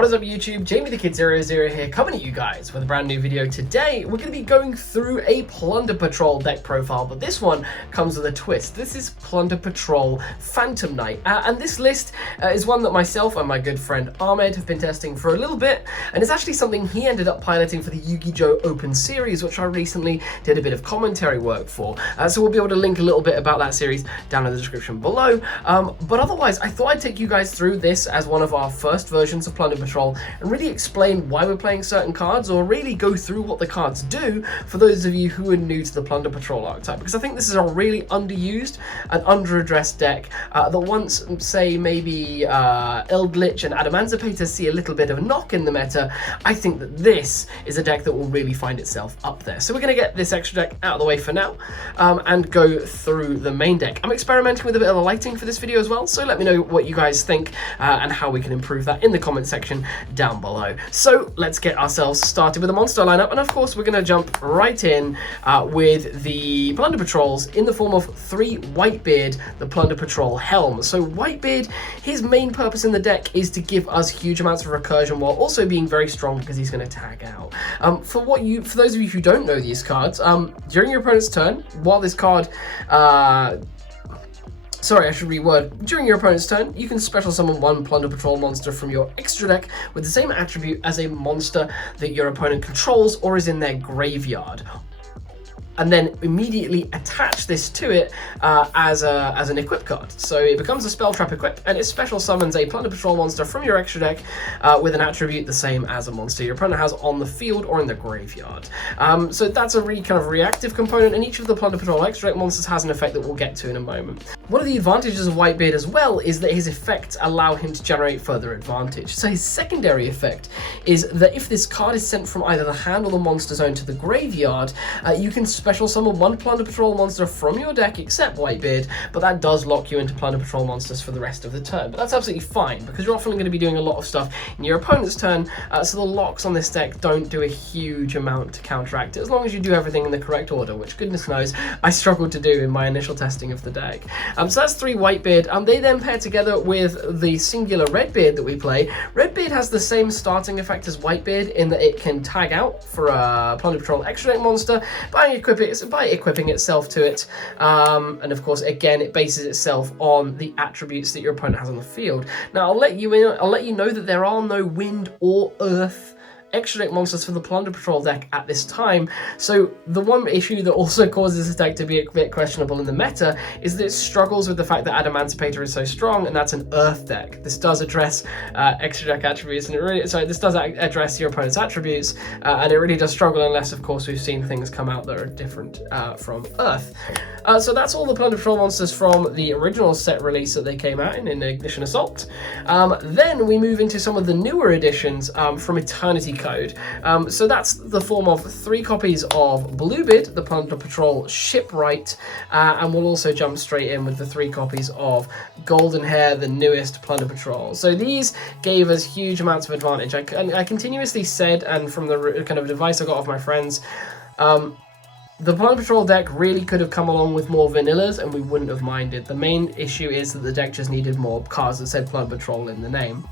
What is up YouTube, Jamie the Kid 00 here, coming at you guys with a brand new video. Today we're going to be going through a Plunder Patrol deck profile, but this one comes with a twist. This is Plunder Patrol Phantom Knight, and this list is one that myself and my good friend Ahmed have been testing for a little bit, and it's actually something he ended up piloting for the Yugioh Open series, which I recently did a bit of commentary work for, so we'll be able to link a little bit about that series down in the description below, but otherwise I thought I'd take you guys through this as one of our first versions of Plunder Patrol and really explain why we're playing certain cards, or really go through what the cards do for those of you who are new to the Plunder Patrol archetype, because I think this is a really underused and underaddressed deck that once, say, maybe Eldritch and Adamantipator see a little bit of a knock in the meta. I think that this is a deck that will really find itself up there. So we're going to get this extra deck out of the way for now and go through the main deck. I'm experimenting with a bit of the lighting for this video as well, so let me know what you guys think and how we can improve that in the comment section down below. So let's get ourselves started with the monster lineup, and of course we're going to jump right in with the Plunder Patrols in the form of 3 Whitebeard, the Plunder Patrol Helm. So Whitebeard, his main purpose in the deck is to give us huge amounts of recursion while also being very strong because he's going to tag out. For those of you who don't know these cards, during your opponent's turn, while this card sorry, I should reword. During your opponent's turn, you can special summon 1 Plunder Patrol monster from your extra deck with the same attribute as a monster that your opponent controls or is in their graveyard, and then immediately attach this to it as an equip card. So it becomes a spell trap equip, and it special summons a Plunder Patrol monster from your extra deck with an attribute the same as a monster your opponent has on the field or in the graveyard. So that's a really kind of reactive component, and each of the Plunder Patrol extra deck monsters has an effect that we'll get to in a moment. One of the advantages of Whitebeard as well is that his effects allow him to generate further advantage. So his secondary effect is that if this card is sent from either the hand or the monster zone to the graveyard, you can special summon 1 Plunder Patrol monster from your deck except Whitebeard, but that does lock you into Plunder Patrol monsters for the rest of the turn. But that's absolutely fine because you're often going to be doing a lot of stuff in your opponent's turn, so the locks on this deck don't do a huge amount to counteract it, as long as you do everything in the correct order, which goodness knows I struggled to do in my initial testing of the deck. So that's 3 Whitebeard. They then pair together with the singular Redbeard that we play. Redbeard has the same starting effect as Whitebeard in that it can tag out for a Plunder Patrol extra deck monster by equipping itself to it, and of course again it bases itself on the attributes that your opponent has on the field. Now I'll let you know that there are no wind or earth extra deck monsters for the Plunder Patrol deck at this time, so the one issue that also causes this deck to be a bit questionable in the meta is that it struggles with the fact that Adamantipator is so strong, and that's an earth deck. This does address extra deck attributes, and this does address your opponent's attributes, and it really does struggle unless of course we've seen things come out that are different from earth. So that's all the Plunder Patrol monsters from the original set release that they came out in Ignition Assault. Then we move into some of the newer editions from Eternity Code. So that's the form of 3 copies of Bluebeard, the Plunder Patrol Shipyard, and we'll also jump straight in with the 3 copies of Golden Hair, the newest Plunder Patrol. So these gave us huge amounts of advantage. I continuously said, and from the kind of advice I got off my friends, the Plunder Patrol deck really could have come along with more vanillas and we wouldn't have minded. The main issue is that the deck just needed more cards that said Plunder Patrol in the name.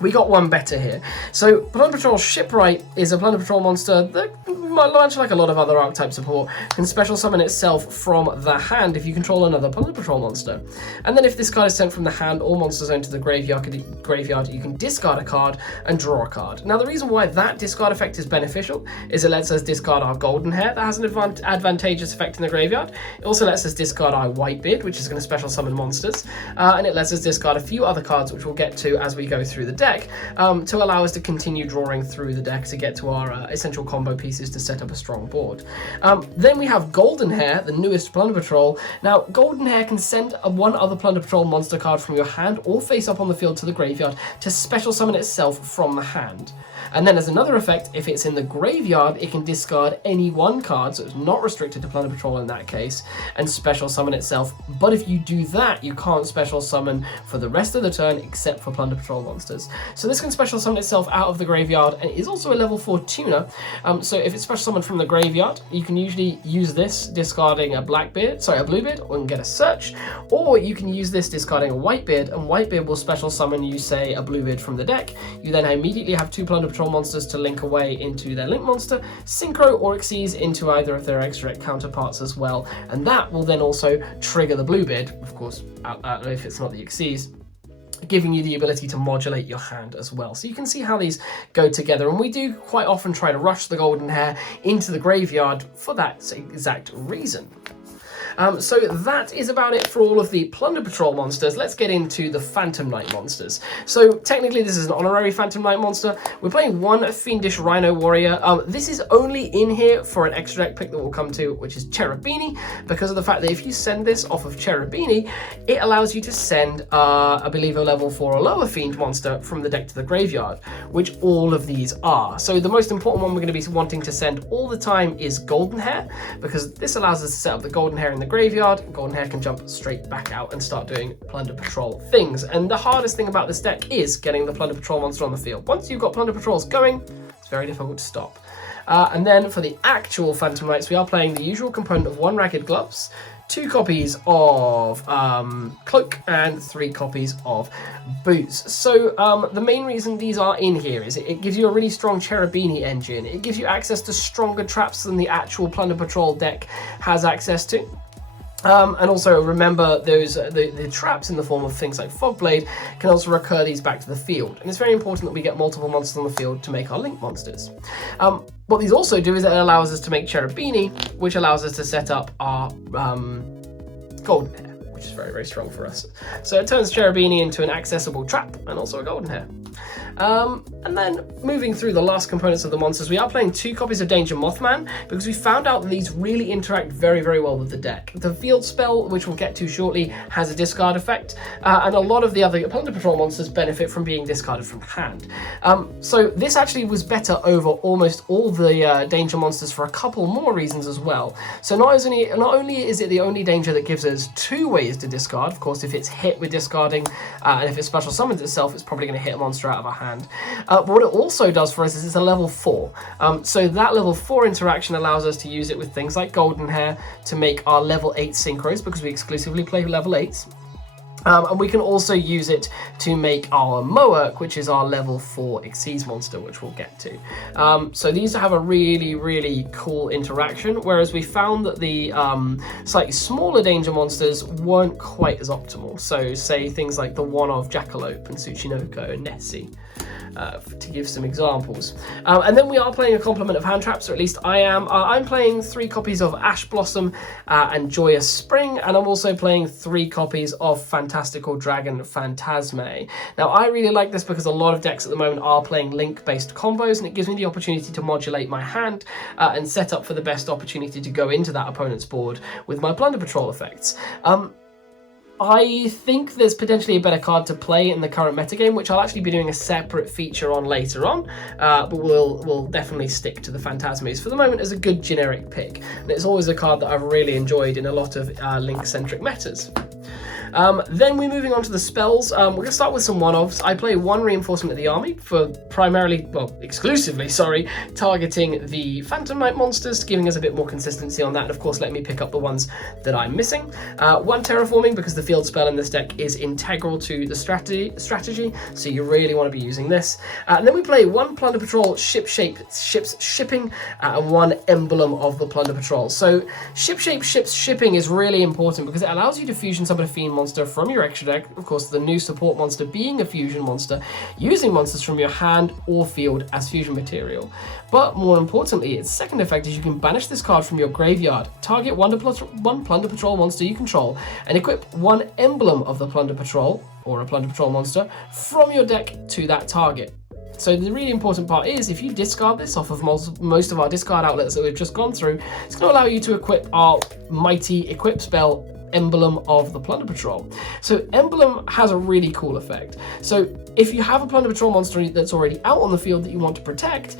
We got one better here. So Plunder Patrol Shipyard is a Plunder Patrol monster that, much like a lot of other archetype support, can special summon itself from the hand if you control another Plunder Patrol monster. And then if this card is sent from the hand or monster zone to the graveyard, you can discard a card and draw a card. Now the reason why that discard effect is beneficial is it lets us discard our Golden Hair, that has an advantageous effect in the graveyard. It also lets us discard our Whitebeard, which is going to special summon monsters, and it lets us discard a few other cards which we'll get to as we go through the deck, to allow us to continue drawing through the deck to get to our essential combo pieces to set up a strong board. Then we have Golden Hair, the newest Plunder Patrol. Now Golden Hair can send one other Plunder Patrol monster card from your hand or face up on the field to the graveyard to special summon itself from the hand. And then as another effect, if it's in the graveyard, it can discard any one card, so it's not restricted to Plunder Patrol in that case, and special summon itself. But if you do that, you can't special summon for the rest of the turn except for Plunder Patrol monsters. So this can special summon itself out of the graveyard, and it is also a level 4 tuner. So if it's special summoned from the graveyard, you can usually use this discarding a Bluebeard, and get a search, or you can use this discarding a Whitebeard, and Whitebeard will special summon you, say, a Bluebeard from the deck. You then immediately have 2 Plunder Patrol monsters to link away into their link monster, synchro or Xyz into either of their extra deck counterparts as well, and that will then also trigger the Bluebeard, of course, if it's not the Xyz, giving you the ability to modulate your hand as well. So you can see how these go together, and we do quite often try to rush the Golden Hair into the graveyard for that exact reason. So that is about it for all of the Plunder Patrol monsters. Let's get into the Phantom Knight monsters. So technically this is an honorary Phantom Knight monster. We're playing one Fiendish Rhino Warrior. This is only in here for an extra deck pick that we'll come to, which is Cherubini, because of the fact that if you send this off of Cherubini, it allows you to send, I believe, a level 4 or lower Fiend monster from the deck to the graveyard, which all of these are. So the most important one we're going to be wanting to send all the time is Golden Hair, because this allows us to set up the Golden Hair in the graveyard. Golden Hair can jump straight back out and start doing Plunder Patrol things. And the hardest thing about this deck is getting the Plunder Patrol monster on the field. Once you've got Plunder Patrols going, it's very difficult to stop. And then for the actual Phantom Knights, we are playing the usual component of 1 Ragged Gloves, 2 copies of Cloak, and 3 copies of Boots. So the main reason these are in here is it gives you a really strong Cherubini engine. It gives you access to stronger traps than the actual Plunder Patrol deck has access to. And also remember those the traps in the form of things like Fogblade can also recur these back to the field. And it's very important that we get multiple monsters on the field to make our link monsters. What these also do is it allows us to make Cherubini, which allows us to set up our Golden Hair, which is very, very strong for us. So it turns Cherubini into an accessible trap and also a Golden Hair. And then moving through the last components of the monsters, we are playing 2 copies of Danger Mothman because we found out that these really interact very, very well with the deck. The field spell, which we'll get to shortly, has a discard effect, and a lot of the other Plunder Patrol monsters benefit from being discarded from hand. So this actually was better over almost all the Danger monsters for a couple more reasons as well. So not only is it the only Danger that gives us 2 ways to discard, of course, if it's hit with discarding, and if it special summons itself, it's probably going to hit a monster out of our hand. But what it also does for us is it's a level 4. So that level 4 interaction allows us to use it with things like Golden Hair to make our level 8 synchros, because we exclusively play level 8s. And we can also use it to make our Moerk, which is our level 4 Xyz monster, which we'll get to. So these have a really, really cool interaction, whereas we found that the slightly smaller Danger monsters weren't quite as optimal. So say things like the one of Jackalope and Tsuchinoko and Nessie. To give some examples. And then we are playing a complement of hand traps, or at least I am. I'm playing 3 copies of Ash Blossom and Joyous Spring, and I'm also playing 3 copies of Fantastical Dragon Phantasme. Now, I really like this because a lot of decks at the moment are playing link-based combos, and it gives me the opportunity to modulate my hand and set up for the best opportunity to go into that opponent's board with my Plunder Patrol effects. I think there's potentially a better card to play in the current metagame, which I'll actually be doing a separate feature on later on, but we'll definitely stick to the Phantasmes for the moment as a good generic pick. And it's always a card that I've really enjoyed in a lot of link-centric metas. Then we're moving on to the spells. We're going to start with some one-offs. I play 1 Reinforcement of the Army for exclusively, targeting the Phantom Knight monsters, giving us a bit more consistency on that, and of course let me pick up the ones that I'm missing. 1 Terraforming, because the field spell in this deck is integral to the strategy, so you really want to be using this. And then we play 1 Plunder Patrol ships shipping, and 1 Emblem of the Plunder Patrol. So ships shipping is really important because it allows you to fusion summon a Fiend monster from your extra deck, of course the new support monster being a fusion monster, using monsters from your hand or field as fusion material. But more importantly, its second effect is you can banish this card from your graveyard, target 1 Plunder Patrol monster you control, and equip 1 Emblem of the Plunder Patrol, or a Plunder Patrol monster, from your deck to that target. So the really important part is if you discard this off of most of our discard outlets that we've just gone through, it's going to allow you to equip our mighty equip spell Emblem of the Plunder Patrol. So Emblem has a really cool effect. So if you have a Plunder Patrol monster that's already out on the field that you want to protect,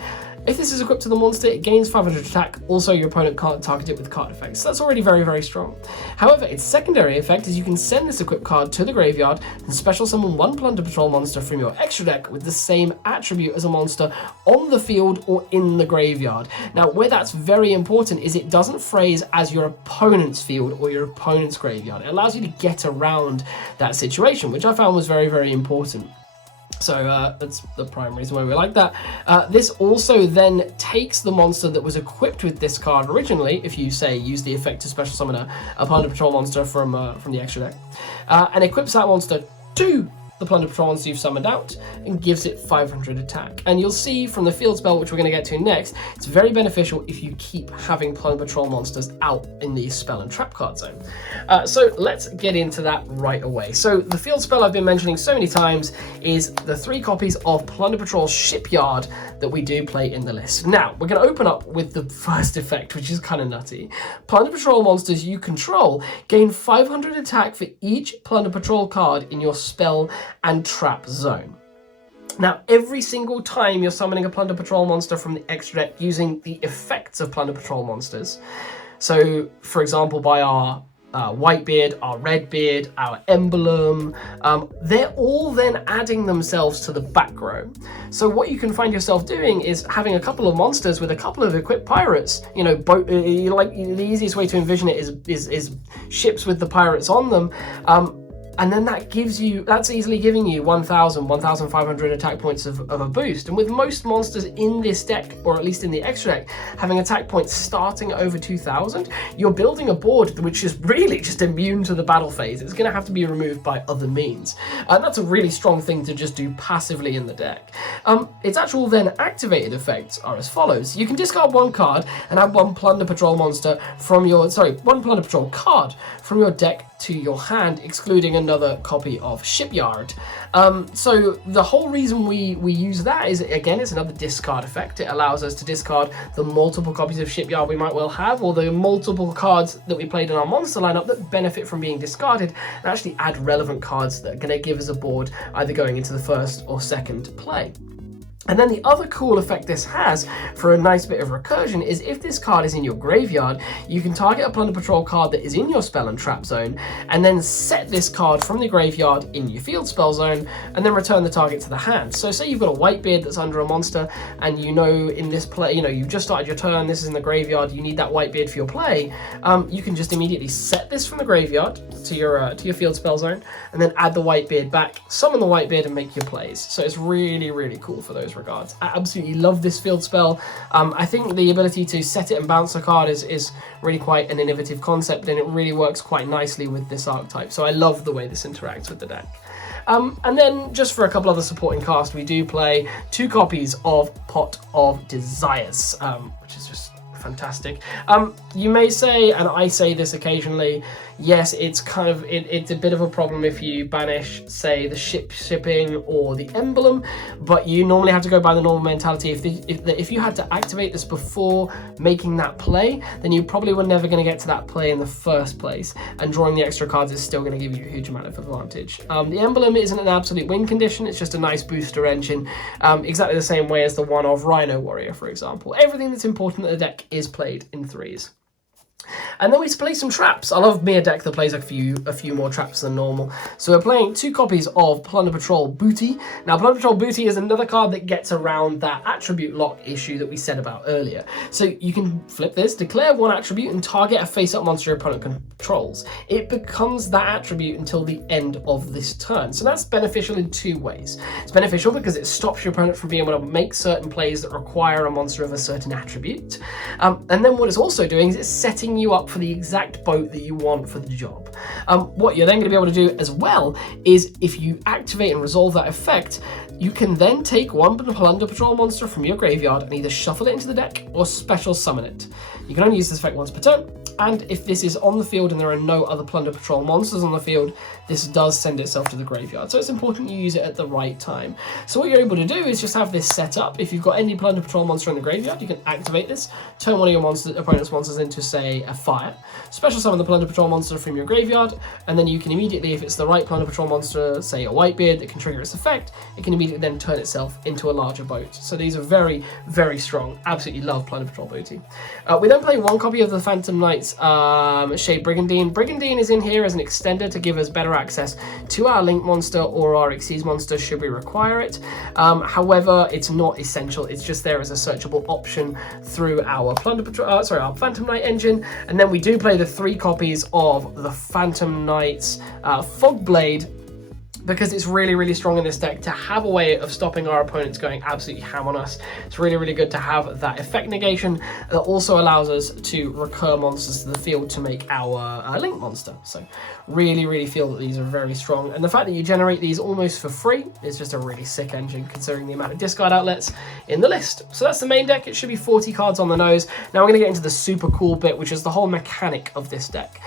if this is equipped to the monster, it gains 500 attack. Also, your opponent can't target it with card effects. So that's already very, very strong. However, its secondary effect is you can send this equipped card to the graveyard and special summon one Plunder Patrol monster from your extra deck with the same attribute as a monster on the field or in the graveyard. Now, where that's very important is it doesn't phrase as your opponent's field or your opponent's graveyard. It allows you to get around that situation, which I found was very, very important. So that's the prime reason why we like that. This also then takes the monster that was equipped with this card originally, if you say use the effect to special summon a Plunder Patrol monster from the extra deck, and equips that monster to the Plunder Patrol monster you've summoned out and gives it 500 attack. And you'll see from the field spell, which we're going to get to next, it's very beneficial if you keep having Plunder Patrol monsters out in the spell and trap card zone. So let's get into that right away. So the field spell I've been mentioning so many times is the 3 copies of Plunder Patrol Shipyard that we do play in the list. Now, we're going to open up with the first effect, which is kind of nutty. Plunder Patrol monsters you control gain 500 attack for each Plunder Patrol card in your spell and trap zone. Now, every single time you're summoning a Plunder Patrol monster from the extra deck using the effects of Plunder Patrol monsters, so for example by our Whitebeard, our Redbeard, our Emblem, they're all then adding themselves to the back row. So what you can find yourself doing is having a couple of monsters with a couple of equipped pirates. You know, the easiest way to envision it is ships with the pirates on them. And then that's easily giving you 1,000, 1,500 attack points of a boost. And with most monsters in this deck, or at least in the extra deck, having attack points starting at over 2,000, you're building a board which is really just immune to the battle phase. It's going to have to be removed by other means. And that's a really strong thing to just do passively in the deck. Its actual then activated effects are as follows. You can discard 1 card and add 1 Plunder Patrol monster from your, 1 Plunder Patrol card from your deck to your hand, excluding another copy of Shipyard. So the whole reason we use that is, again, it's another discard effect. It allows us to discard the multiple copies of Shipyard we might well have, or the multiple cards that we played in our monster lineup that benefit from being discarded, and actually add relevant cards that are going to give us a board either going into the first or second play. And then the other cool effect this has for a nice bit of recursion is if this card is in your graveyard, you can target a Plunder Patrol card that is in your spell and trap zone, and then set this card from the graveyard in your field spell zone, and then return the target to the hand. So say you've got a Whitebeard that's under a monster, and you know in this play, you know, you've just started your turn, this is in the graveyard, you need that Whitebeard for your play, you can just immediately set this from the graveyard to your field spell zone, and then add the Whitebeard back, summon the Whitebeard, and make your plays. So it's really, really cool for those regards. I absolutely love this field spell. I think the ability to set it and bounce a card is really quite an innovative concept, and it really works quite nicely with this archetype. So I love the way this interacts with the deck. And then just for a couple other supporting cast, we do play 2 copies of Pot of Desires, which is just fantastic. You may say, and I say this occasionally, yes, it's kind of it's a bit of a problem if you banish, say, the shipping or the emblem, but you normally have to go by the normal mentality. If you had to activate this before making that play, then you probably were never going to get to that play in the first place, and drawing the extra cards is still going to give you a huge amount of advantage. The emblem isn't an absolute win condition, it's just a nice booster engine, exactly the same way as the one of Rhino Warrior, for example. Everything that's important in the deck is played in 3s. And then we play some traps. I love me a deck that plays a few more traps than normal. So we're playing 2 copies of Plunder Patrol Booty. Now, Plunder Patrol Booty is another card that gets around that attribute lock issue that we said about earlier. So you can flip this, declare 1 attribute, and target a face-up monster your opponent controls. It becomes that attribute until the end of this turn. So that's beneficial in 2 ways. It's beneficial because it stops your opponent from being able to make certain plays that require a monster of a certain attribute. And then what it's also doing is it's setting you up for the exact boat that you want for the job. What you're then going to be able to do as well is, if you activate and resolve that effect, you can then take 1 Plunder Patrol monster from your graveyard and either shuffle it into the deck or special summon it. You can only use this effect once per turn, And if this is on the field and there are no other Plunder Patrol monsters on the field, this does send itself to the graveyard. So it's important you use it at the right time. So what you're able to do is just have this set up. If you've got any Plunder Patrol monster in the graveyard, you can activate this, turn one of your opponent's monsters into, say, a fire, special summon the Plunder Patrol monster from your graveyard, and then you can immediately, if it's the right Plunder Patrol monster, say a Whitebeard, that can trigger its effect, it can immediately then turn itself into a larger boat. So these are very, very strong. Absolutely love Plunder Patrol booty. We then play one copy of the Phantom Knight's Shade Brigandine. Brigandine is in here as an extender to give us better access to our Link monster or our Xyz monster should we require it. However, it's not essential. It's just there as a searchable option through our our Phantom Knight engine. And then we do play the 3 copies of the Phantom Knight's Fogblade, because it's really, really strong in this deck to have a way of stopping our opponents going absolutely ham on us. It's really, really good to have that effect negation that also allows us to recur monsters to the field to make our Link monster. So really, really feel that these are very strong. And the fact that you generate these almost for free is just a really sick engine considering the amount of discard outlets in the list. So that's the main deck. It should be 40 cards on the nose. Now we're going to get into the super cool bit, which is the whole mechanic of this deck.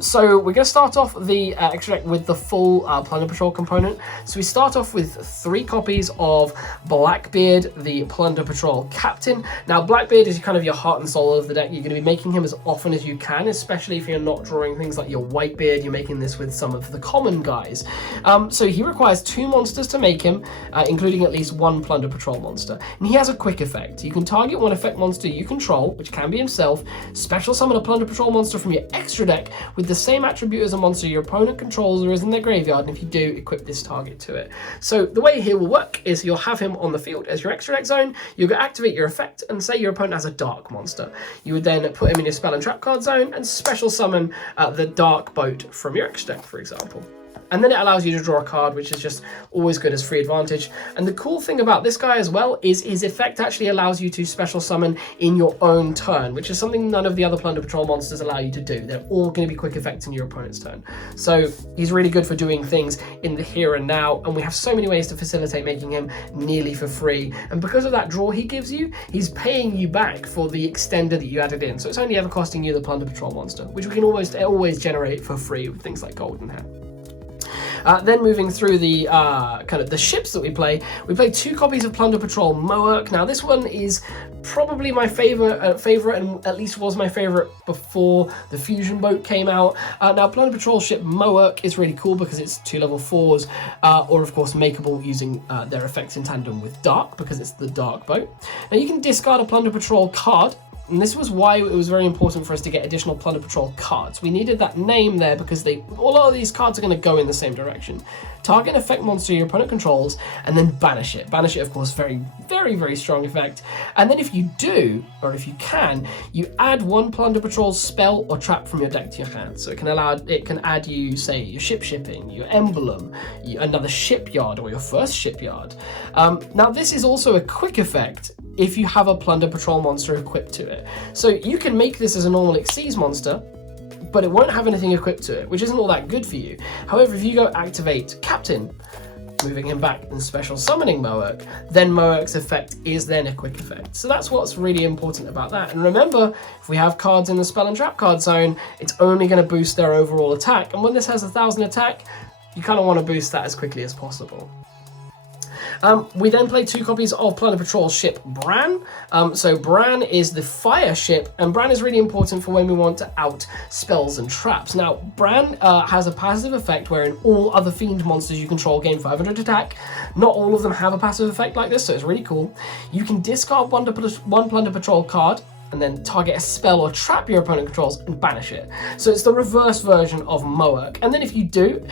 So we're going to start off the extra deck with the full Plunder Patrol component. So we start off with 3 copies of Blackbeard, the Plunder Patrol captain. Now Blackbeard is kind of your heart and soul of the deck. You're going to be making him as often as you can, especially if you're not drawing things like your Whitebeard. You're making this with some of the common guys. So he requires 2 monsters to make him, including at least 1 Plunder Patrol monster. And he has a quick effect. You can target one effect monster you control, which can be himself, special summon a Plunder Patrol monster from your extra deck with the same attribute as a monster your opponent controls or is in their graveyard, and if you do, equip this target to it. So the way he will work is you'll have him on the field as your extra deck zone, you'll activate your effect, and say your opponent has a dark monster. You would then put him in your spell and trap card zone and special summon the dark boat from your extra deck, for example. And then it allows you to draw a card, which is just always good as free advantage. And the cool thing about this guy as well is his effect actually allows you to special summon in your own turn, which is something none of the other Plunder Patrol monsters allow you to do. They're all going to be quick effects in your opponent's turn. So he's really good for doing things in the here and now, and we have so many ways to facilitate making him nearly for free. And because of that draw he gives you, he's paying you back for the extender that you added in. So it's only ever costing you the Plunder Patrol monster, which we can always generate for free with things like Golden Hair. Then moving through the kind of the ships that we play 2 copies of Plunder Patrol Moerk. Now this one is probably my favorite, and at least was my favorite before the fusion boat came out. Now Plunder Patrol ship Moerk is really cool because it's 2 level 4s, or of course makeable using their effects in tandem with Dark because it's the Dark boat. Now you can discard a Plunder Patrol card. And this was why it was very important for us to get additional Plunder Patrol cards. We needed that name there because a lot of these cards are going to go in the same direction. Target an effect monster your opponent controls and then banish it. Banish it, of course, very, very, very strong effect. And then if you do, or if you can, you add 1 Plunder Patrol spell or trap from your deck to your hand. So it can add you, say, your shipping, your emblem, another Shipyard, or your first Shipyard. Now this is also a quick effect if you have a Plunder Patrol monster equipped to it. So you can make this as a normal Xyz monster, but it won't have anything equipped to it, which isn't all that good for you. However, if you go activate Captain, moving him back and special summoning Moerk, then Moerk's effect is then a quick effect. So that's what's really important about that. And remember, if we have cards in the spell and trap card zone, it's only going to boost their overall attack. And when this has 1,000 attack, you kind of want to boost that as quickly as possible. We then play 2 copies of Plunder Patrol ship Bran. So Bran is the fire ship, and Bran is really important for when we want to out spells and traps. Now, Bran has a passive effect wherein all other fiend monsters you control gain 500 attack. Not all of them have a passive effect like this, so it's really cool. You can discard 1 Plunder Patrol card, and then target a spell or trap your opponent controls and banish it. So it's the reverse version of Moerk. And then if you do,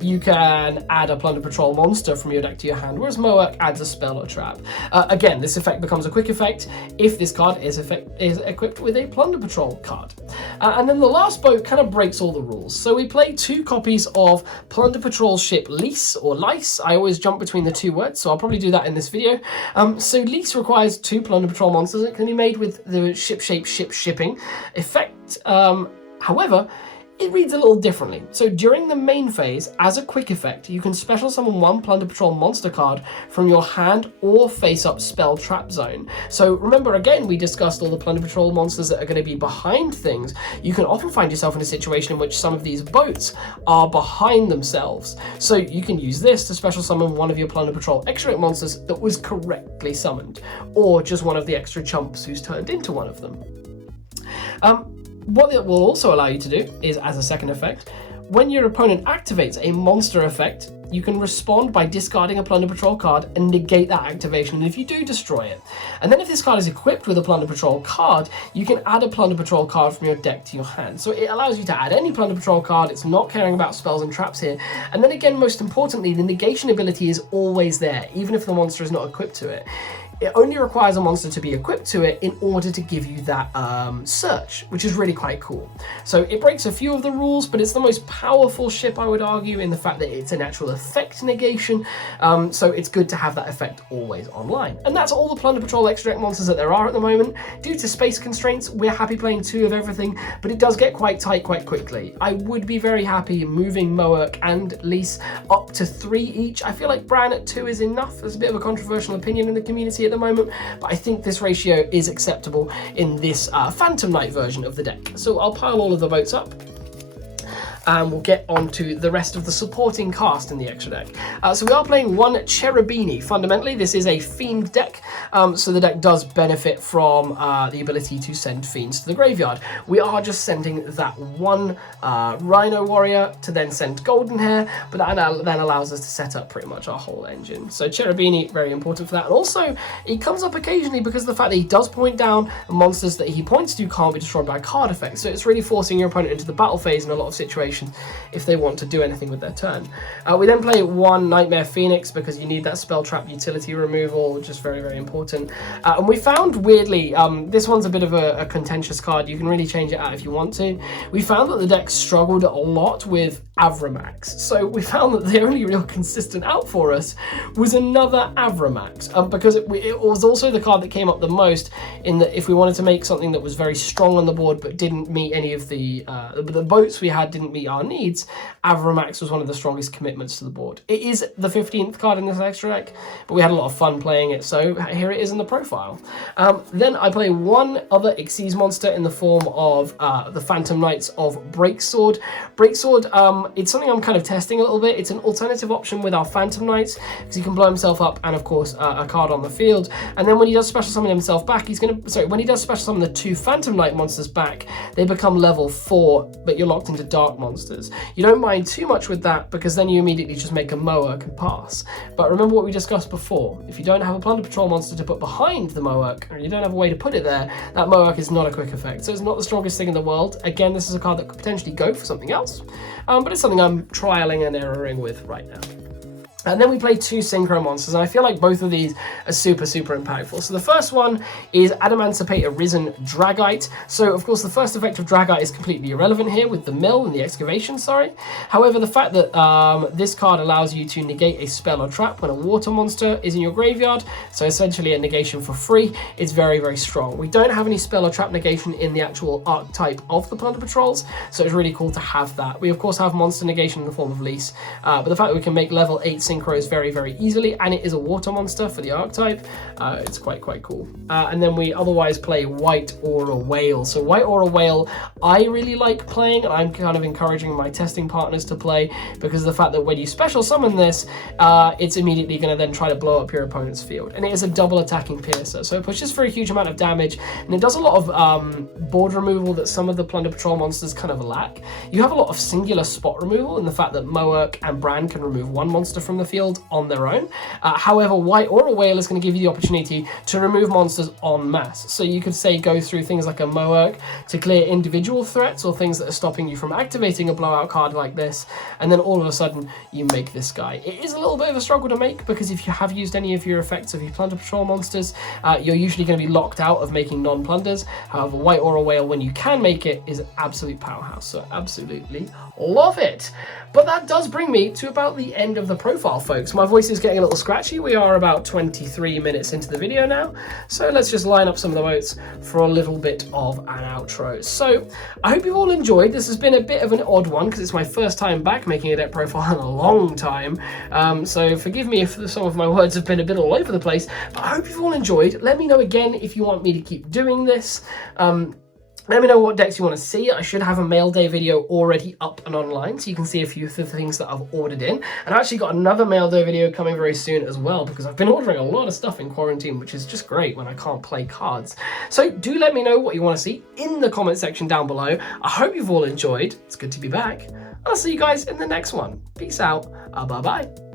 you can add a Plunder Patrol monster from your deck to your hand, whereas Moerk adds a spell or trap. Again, this effect becomes a quick effect if this card is equipped with a Plunder Patrol card. And then the last boat kind of breaks all the rules. So we play 2 copies of Plunder Patrol ship Lice, or Lice. I always jump between the 2 words, so I'll probably do that in this video. So Lice requires 2 Plunder Patrol monsters. It can be made with the ship shipping effect. However, it reads a little differently. So during the main phase, as a quick effect, you can special summon one Plunder Patrol monster card from your hand or face-up spell trap zone. So remember, again, we discussed all the Plunder Patrol monsters that are going to be behind things. You can often find yourself in a situation in which some of these boats are behind themselves. So you can use this to special summon one of your Plunder Patrol extra deck monsters that was correctly summoned, or just one of the extra chumps who's turned into one of them. What it will also allow you to do is, as a second effect, when your opponent activates a monster effect, you can respond by discarding a Plunder Patrol card and negate that activation, and if you do, destroy it. And then if this card is equipped with a Plunder Patrol card, you can add a Plunder Patrol card from your deck to your hand. So it allows you to add any Plunder Patrol card, it's not caring about spells and traps here. And then again, most importantly, the negation ability is always there, even if the monster is not equipped to it. It only requires a monster to be equipped to it in order to give you that search, which is really quite cool. So it breaks a few of the rules, but it's the most powerful ship, I would argue, in the fact that it's a natural effect negation. So it's good to have that effect always online. And that's all the Plunder Patrol extra deck monsters that there are at the moment. Due to space constraints, we're happy playing 2 of everything, but it does get quite tight quite quickly. I would be very happy moving Moerk and Lys up to 3 each. I feel like Bran at 2 is enough. There's a bit of a controversial opinion in the community at the moment, but I think this ratio is acceptable in this Phantom Knight version of the deck. So I'll pile all of the boats up, and we'll get on to the rest of the supporting cast in the extra deck. So we are playing one Cherubini. Fundamentally, this is a Fiend deck, so the deck does benefit from the ability to send Fiends to the graveyard. We are just sending that one Rhino Warrior to then send Golden Hair, but that then allows us to set up pretty much our whole engine. So Cherubini, very important for that. And also, it comes up occasionally because of the fact that he does point down monsters that he points to can't be destroyed by card effects. So it's really forcing your opponent into the battle phase in a lot of situations if they want to do anything with their turn. We then play one Nightmare Phoenix because you need that spell trap utility removal, which is very, very important. And we found, weirdly, this one's a bit of a contentious card. You can really change it out if you want to. We found that the deck struggled a lot with Avramax. So we found that the only real consistent out for us was another Avramax, because it was also the card that came up the most in that if we wanted to make something that was very strong on the board but didn't meet any of the boats we had didn't meet our needs, Avramax was one of the strongest commitments to the board. It is the 15th card in this extra deck, but we had a lot of fun playing it, so here it is in the profile. Then I play one other Xyz monster in the form of the Phantom Knights of Breaksword. Breaksword, it's something I'm kind of testing a little bit. It's an alternative option with our Phantom Knights, because he can blow himself up and, of course, a card on the field. And then when he does special summon himself back, when he does special summon the 2 Phantom Knight monsters back, they become level 4, but you're locked into dark monsters. You don't mind too much with that because then you immediately just make a Moerk and pass. But remember what we discussed before. If you don't have a Plunder Patrol monster to put behind the Moerk, or you don't have a way to put it there, that Moerk is not a quick effect. So it's not the strongest thing in the world. Again, this is a card that could potentially go for something else, but it's something I'm trialing and erroring with right now. And then we play 2 Synchro monsters, and I feel like both of these are super, super impactful. So the first one is Adamancipate Arisen Dragite. So, of course, the first effect of Dragite is completely irrelevant here with the mill and the excavation, However, the fact that this card allows you to negate a spell or trap when a water monster is in your graveyard, so essentially a negation for free, is very, very strong. We don't have any spell or trap negation in the actual archetype of the Plunder Patrols, so it's really cool to have that. We, of course, have monster negation in the form of Lys, but the fact that we can make level 8 synchros very, very easily, and it is a water monster for the archetype, it's quite cool. And then we otherwise play White Aura Whale. So White Aura Whale I really like playing, and I'm kind of encouraging my testing partners to play because of the fact that when you special summon this, it's immediately going to then try to blow up your opponent's field, and it is a double attacking piercer, so it pushes for a huge amount of damage, and it does a lot of board removal that some of the Plunder Patrol monsters kind of lack. You have a lot of singular spot removal in the fact that Moerk and Bran can remove one monster from the field on their own. However, White Aura Whale is going to give you the opportunity to remove monsters en masse. So you could say go through things like a Moerk to clear individual threats or things that are stopping you from activating a blowout card like this, and then all of a sudden you make this guy. It is a little bit of a struggle to make because if you have used any of your effects of your Plunder Patrol monsters, you're usually going to be locked out of making non-plunders. However, White Aura Whale, when you can make it, is an absolute powerhouse. So absolutely love it. But that does bring me to about the end of the profile. while, folks. My voice is getting a little scratchy. We are about 23 minutes into the video now, so let's just line up some of the votes for a little bit of an outro. So I hope you've all enjoyed. This has been a bit of an odd one because it's my first time back making a deck profile in a long time, so forgive me if some of my words have been a bit all over the place, but I hope you've all enjoyed. Let me know again if you want me to keep doing this. Let me know what decks you want to see. I should have a mail day video already up and online, so you can see a few of the things that I've ordered in. And I actually got another mail day video coming very soon as well, because I've been ordering a lot of stuff in quarantine, which is just great when I can't play cards. So do let me know what you want to see in the comment section down below. I hope you've all enjoyed. It's good to be back. I'll see you guys in the next one. Peace out. Bye-bye.